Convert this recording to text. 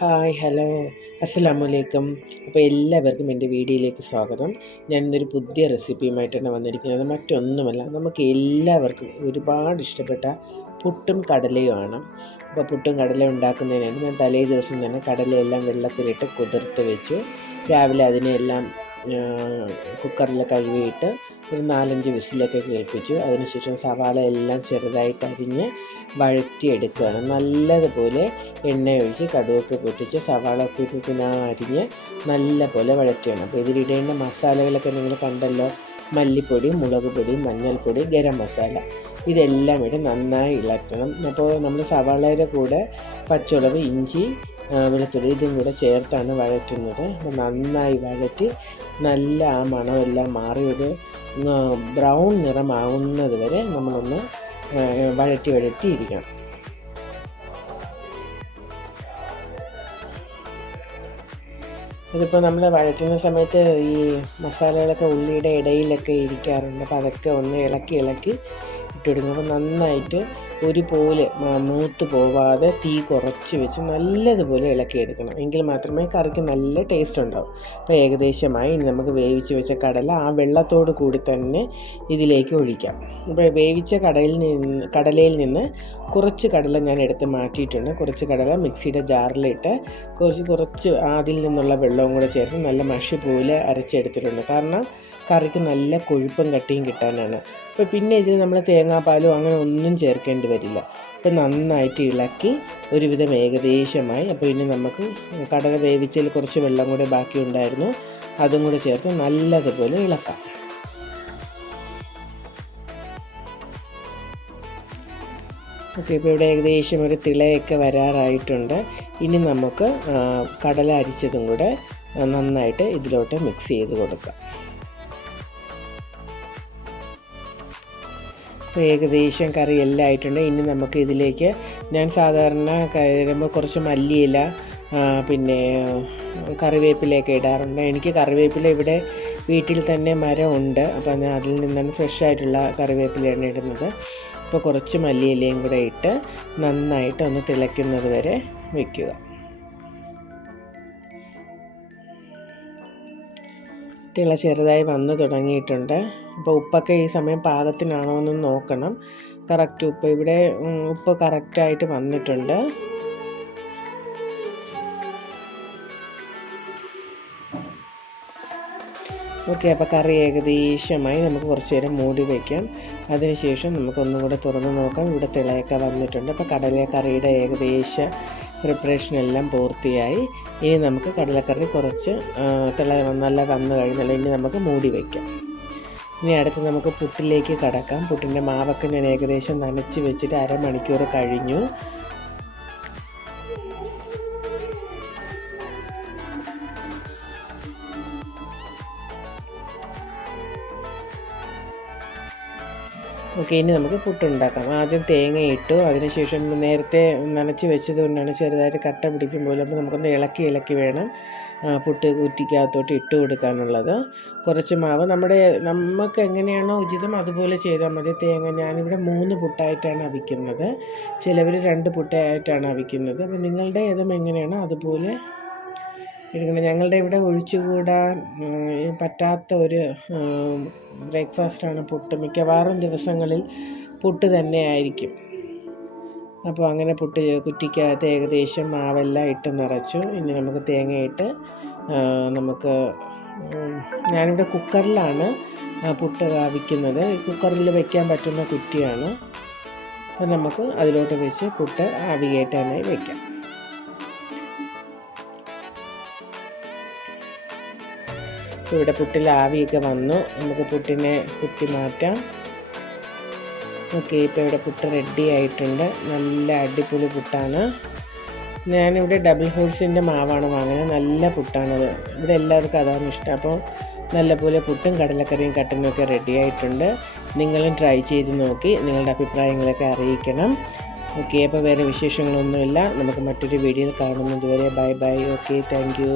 Hi hello അസ്സലാമു അലൈക്കും അപ്പോൾ എല്ലാവർക്കും എന്റെ വീഡിയോയിലേക്ക് സ്വാഗതം. ഞാൻ ഇന്നൊരു പുതിയ റെസിപ്പിയുമായിട്ടാണ് വന്നിരിക്കുന്നത്. മറ്റൊന്നുമല്ല നമുക്ക് എല്ലാവർക്കും ഒരുപാട് ഇഷ്ടപ്പെട്ട പുട്ടും കടലയുമാണ് അപ്പോൾ പുട്ടും കടലയും ഉണ്ടാക്കുന്നതിനാണ് ഞാൻ തലേ ദിവസം തന്നെ കടലയെല്ലാം വെള്ളത്തിലിട്ട് കുതിർത്ത് വെച്ചു. രാവിലെ അതിനെല്ലാം കുക്കറിൽ കഴുകിയിട്ട് ഒരു നാലഞ്ച് വിസിലൊക്കെ കേൾപ്പിച്ചു. അതിനുശേഷം സവാള എല്ലാം ചെറുതായിട്ട് അരിഞ്ഞ് വഴറ്റിയെടുക്കുകയാണ്. നല്ലതുപോലെ എണ്ണ ഒഴിച്ച് കടുവൊക്കെ പൊട്ടിച്ച് സവാള പിന്നെ അരിഞ്ഞ് നല്ലപോലെ വഴറ്റുകയാണ്. അപ്പോൾ ഇതിലിടേണ്ട മസാലകളൊക്കെ നിങ്ങൾ കണ്ടല്ലോ. മല്ലിപ്പൊടി മുളക് പൊടി മഞ്ഞൾപ്പൊടി ഗരം മസാല. ഇതെല്ലാം ഇട്ട് നന്നായി ഇളക്കണം. അപ്പോൾ നമ്മൾ സവാളയുടെ കൂടെ പച്ചമുളക് ഇഞ്ചി വെളുത്തുള്ളി ഇതും കൂടെ ചേർത്താണ് വഴറ്റുന്നത്. നന്നായി വഴറ്റി നല്ല ആ മണമെല്ലാം മാറി ഒരു ബ്രൗൺ നിറമാകുന്നത് വരെ നമ്മളൊന്ന് വഴറ്റി വഴറ്റിയിരിക്കണം. ഇതിപ്പോൾ നമ്മൾ വഴറ്റുന്ന സമയത്ത് ഈ മസാലകളൊക്കെ ഉള്ളിയുടെ ഇടയിലൊക്കെ ഇരിക്കാറുണ്ട്. അപ്പോൾ അതൊക്കെ ഒന്ന് ഇളക്കി ഇളക്കി ഇട്ടെടുക്കും അപ്പോൾ നന്നായിട്ട് ഒരുപോലെ മൂത്ത് പോവാതെ തീ കുറച്ച് വെച്ച് നല്ലതുപോലെ ഇളക്കിയെടുക്കണം. എങ്കിൽ മാത്രമേ കറിക്ക് നല്ല ടേസ്റ്റ് ഉണ്ടാവും. അപ്പോൾ ഏകദേശമായി ഇനി നമുക്ക് വേവിച്ച് വെച്ച കടല ആ വെള്ളത്തോട് കൂടി തന്നെ ഇതിലേക്ക് ഒഴിക്കാം. അപ്പോൾ വേവിച്ച കടയിൽ നിന്ന് കടലയിൽ നിന്ന് കുറച്ച് കടല ഞാൻ എടുത്ത് മാറ്റിയിട്ടുണ്ട്. കുറച്ച് കടല മിക്സിയുടെ ജാറിലിട്ട് കുറച്ച് കുറച്ച് അതിൽ നിന്നുള്ള വെള്ളവും കൂടെ ചേർത്ത് നല്ല മഷി പോലെ അരച്ചെടുത്തിട്ടുണ്ട്. കാരണം കറിക്ക് നല്ല കൊഴുപ്പും കട്ടിയും കിട്ടാനാണ്. അപ്പോൾ പിന്നെ ഇതിന് നമ്മൾ തേങ്ങാപ്പാലോ അങ്ങനെ ഒന്നും ചേർക്കേണ്ടി വരില്ല. അപ്പോൾ നന്നായിട്ട് ഇളക്കി ഒരുവിധം ഏകദേശമായി. അപ്പോൾ ഇനി നമുക്ക് കടല വേവിച്ചതിൽ കുറച്ച് വെള്ളം കൂടെ ബാക്കി ഉണ്ടായിരുന്നു അതും കൂടെ ചേർത്ത് നല്ലതുപോലെ ഇളക്കാം. ഓക്കെ ഇപ്പോൾ ഇവിടെ ഏകദേശം ഒരു തിളയൊക്കെ വരാറായിട്ടുണ്ട്. ഇനി നമുക്ക് കടല അരിച്ചതും കൂടെ നന്നായിട്ട് ഇതിലോട്ട് മിക്സ് ചെയ്ത് കൊടുക്കാം. അപ്പോൾ ഏകദേശം കറി എല്ലാം ആയിട്ടുണ്ട്. ഇനി നമുക്ക് ഇതിലേക്ക് ഞാൻ സാധാരണ കയറുമ്പോൾ കുറച്ച് മല്ലിയില പിന്നെ കറിവേപ്പിലയൊക്കെ ഇടാറുണ്ട്. എനിക്ക് കറിവേപ്പില ഇവിടെ വീട്ടിൽ തന്നെ മരമുണ്ട് അപ്പോൾ ഞാൻ അതിൽ നിന്നാണ് ഫ്രഷ് ആയിട്ടുള്ള കറിവേപ്പിലയാണ് ഇടുന്നത്. അപ്പോൾ കുറച്ച് മല്ലിയിലയും കൂടെ ഇട്ട് നന്നായിട്ട് ഒന്ന് തിളയ്ക്കുന്നത് വരെ വയ്ക്കുക തിള ചെറുതായി വന്ന് തുടങ്ങിയിട്ടുണ്ട്. അപ്പോൾ ഉപ്പൊക്കെ ഈ സമയം പാകത്തിനാണോ എന്ന് നോക്കണം. കറക്റ്റ് ഉപ്പ്. ഇവിടെ ഉപ്പ് കറക്റ്റായിട്ട് വന്നിട്ടുണ്ട്. ഓക്കെ അപ്പോൾ കറി ഏകദേശമായി നമുക്ക് കുറച്ച് നേരം മൂടി വയ്ക്കാം അതിനുശേഷം നമുക്കൊന്നും കൂടെ തുറന്ന് നോക്കാം. ഇവിടെ തിളയൊക്കെ വന്നിട്ടുണ്ട്. അപ്പോൾ കടല കറിയുടെ ഏകദേശ പ്രിപ്പറേഷൻ എല്ലാം പൂർത്തിയായി. ഇനി നമുക്ക് കടലക്കറി കുറച്ച് തിള നല്ല വന്നു കഴിഞ്ഞാൽ ഇനി നമുക്ക് മൂടി വയ്ക്കാം ഇനി അടുത്ത് നമുക്ക് പുട്ടിലേക്ക് കടക്കാം. പുട്ടിന്റെ മാവൊക്കെ ഞാൻ ഏകദേശം നനച്ച് വെച്ചിട്ട് അരമണിക്കൂർ കഴിഞ്ഞു. ഓക്കെ ഇനി നമുക്ക് പുട്ടുണ്ടാക്കാം ആദ്യം തേങ്ങ ഇട്ടു. അതിനുശേഷം നേരത്തെ നനച്ച് വെച്ചത് കൊണ്ടാണ് ചെറുതായിട്ട് കട്ട പിടിക്കും പോലെ അപ്പോൾ നമുക്കൊന്ന് ഇളക്കി ഇളക്കി വേണം പുട്ട് കുറ്റിക്കകത്തോട്ട് ഇട്ട് കൊടുക്കാനുള്ളത്. കുറച്ച് മാവ് നമ്മുടെ നമുക്ക് എങ്ങനെയാണോ ഉചിതം അതുപോലെ ചെയ്താൽ മതി. തേങ്ങ ഞാനിവിടെ മൂന്ന് പുട്ടായിട്ടാണ് അവിക്കുന്നത്. ചിലവർ രണ്ട് പുട്ടായിട്ടാണ് അവിക്കുന്നത്. അപ്പോൾ നിങ്ങളുടെ ഏതും എങ്ങനെയാണോ അതുപോലെ എടുക്കണം ഞങ്ങളുടെ ഇവിടെ ഒഴിച്ചുകൂടാൻ പറ്റാത്ത ഒരു ബ്രേക്ക്ഫാസ്റ്റാണ് പുട്ട്. മിക്കവാറും ദിവസങ്ങളിൽ പുട്ട് തന്നെ ആയിരിക്കും. അപ്പോൾ അങ്ങനെ പുട്ട് കുറ്റിക്കകത്ത് ഏകദേശം മാവെല്ലാം ഇട്ട് നിറച്ചു. ഇനി നമുക്ക് തേങ്ങയിട്ട് നമുക്ക് ഞാനിവിടെ കുക്കറിലാണ് പുട്ട് കാവിക്കുന്നത് കുക്കറിൽ വയ്ക്കാൻ പറ്റുന്ന കുറ്റിയാണ്. അപ്പം നമുക്ക് അതിലോട്ട് വെച്ച് പുട്ട് ആവി കയറ്റാനായി വയ്ക്കാം ഇവിടെ പുട്ടിൽ ആവിയൊക്കെ വന്നു. നമുക്ക് പുട്ടിനെ കുത്തി മാറ്റാം. ഓക്കെ ഇപ്പോൾ ഇവിടെ പുട്ട് റെഡി ആയിട്ടുണ്ട്. നല്ല അടിപൊളി പുട്ടാണ്. ഞാനിവിടെ ഡബിൾ ഹോൾസിന്റെ മാവാണ് വാങ്ങുന്നത്. നല്ല പുട്ടാണത്. ഇവിടെ എല്ലാവർക്കും അതാണ് ഇഷ്ടം. അപ്പോൾ നല്ലപോലെ പുട്ടും കടലക്കറിയും കട്ടനും ഒക്കെ റെഡി ആയിട്ടുണ്ട്. നിങ്ങളും ട്രൈ ചെയ്ത് നോക്കി നിങ്ങളുടെ അഭിപ്രായങ്ങളൊക്കെ അറിയിക്കണം. ഓക്കെ അപ്പോൾ വേറെ വിശേഷങ്ങളൊന്നുമില്ല. നമുക്ക് മറ്റൊരു വീഡിയോ കാണുന്നതുവരെ ബൈ ബൈ. Okay thank